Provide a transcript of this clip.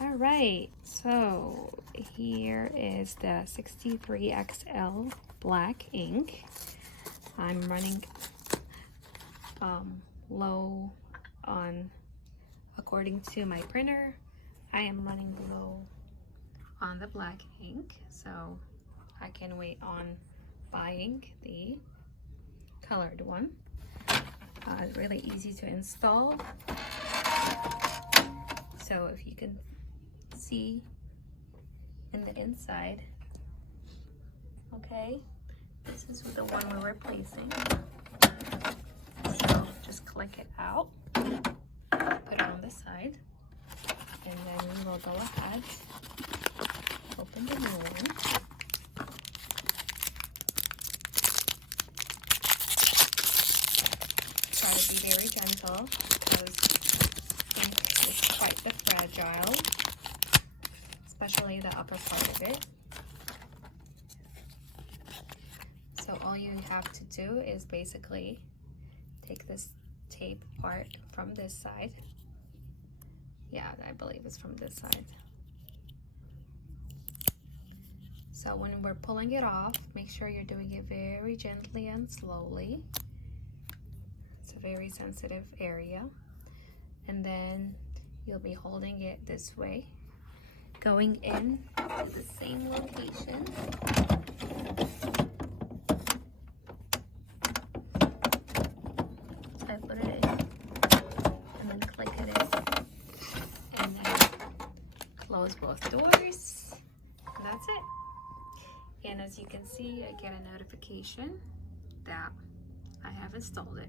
All right, so here is the 63XL black ink. I'm running low on, according to my printer, I am running low on the black ink, so I can wait on buying the colored one. It's really easy to install. So if you can see in the inside, okay, this is the one we're replacing. So just click it out, put it on the side, and then we will go ahead, open the new one. Try to be very gentle because ink is quite fragile, especially the upper part of it. So all you have to do is basically take this tape part from this side. Yeah, I believe it's from this side. So when we're pulling it off, make sure you're doing it very gently and slowly. It's a very sensitive area. And then you'll be holding it this way, going in to the same location. So I put it in, and then click it in, and then close both doors. And that's it. And as you can see, I get a notification that I have installed it.